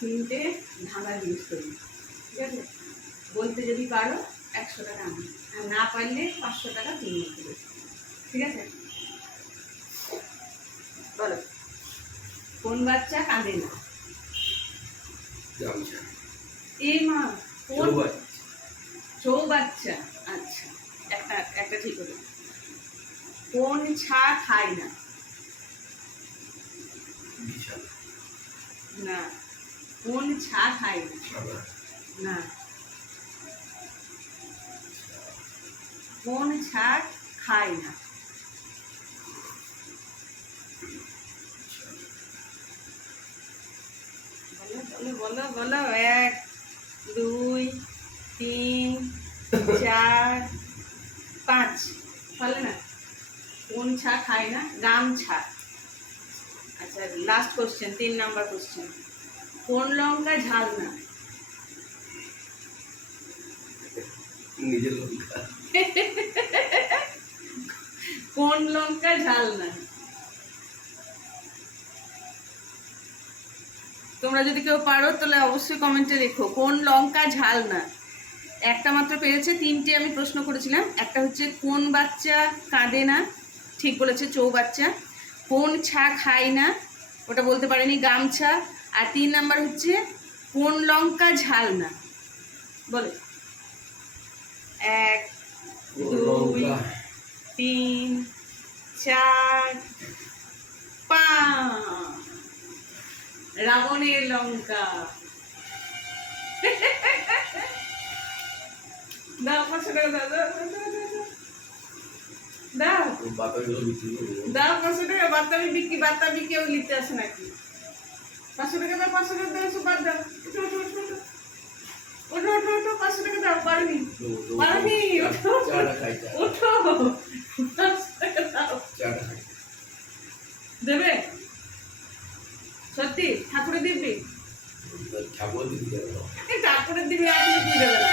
তিনটে ধাঁধা জিজ্ঞেস করি, ঠিক আছে? বলতে যদি পারো 100 টাকা আমি, আর না পারলে 500 টাকা তুমি দেবে, ঠিক আছে? বলো, কোন বাচ্চা কাঁদে না? এই মা, কোন চৌবাচ্চা? আচ্ছা, একটা একটা ঠিক হলো। কোন ছা খায় না? না। কোন ছা খায় না? না। কোন ছা খায় না? বলো বলো বলো বলো। 1 2 3 4 5, বলে না? কোন ছা খায় না? গামছা। আচ্ছা, লাস্ট কোশ্চেন, 3 নাম্বার কোশ্চেন। কোন লঙ্কা ঝাল না? নিজের লঙ্কা। কোন লঙ্কা ঝাল না? তোমরা যদি কেউ পারো তাহলে অবশ্যই কমেন্টে লেখো, কোন লঙ্কা ঝাল না। একটা মাত্র পেরেছে, 3টে আমি প্রশ্ন করেছিলাম। একটা হচ্ছে কোন বাচ্চা কাঁদে না, ঠিক বলেছে, চৌবাচ্চা। কোন ছা খায় না, ওটা বলতে পারেনি, গামছা। আর 3 নাম্বার হচ্ছে কোন লঙ্কা ঝাল না। বলে 1 2 3 4 5, রাবণের লঙ্কা। দাও 500 টাকা, দাও দাও দাও দাও 500 টাকা। বাতাবি বিক্রি, বাতাবি কেউ নিতে আসে নাকি? 500 টাকা দাও, 500 টাকা দাও, সুপার দাও। ওঠো ওঠো ওঠো ওঠো ওঠো ওঠো ওঠো, 500 টাকা দাও। পারবি পারবি, ওঠো ওঠো, 500 টাকা দাও। দেবে সত্যি? ঠাকুরের দিবি? ঠাকুরের দিবি, আসলে তুই দেবে না।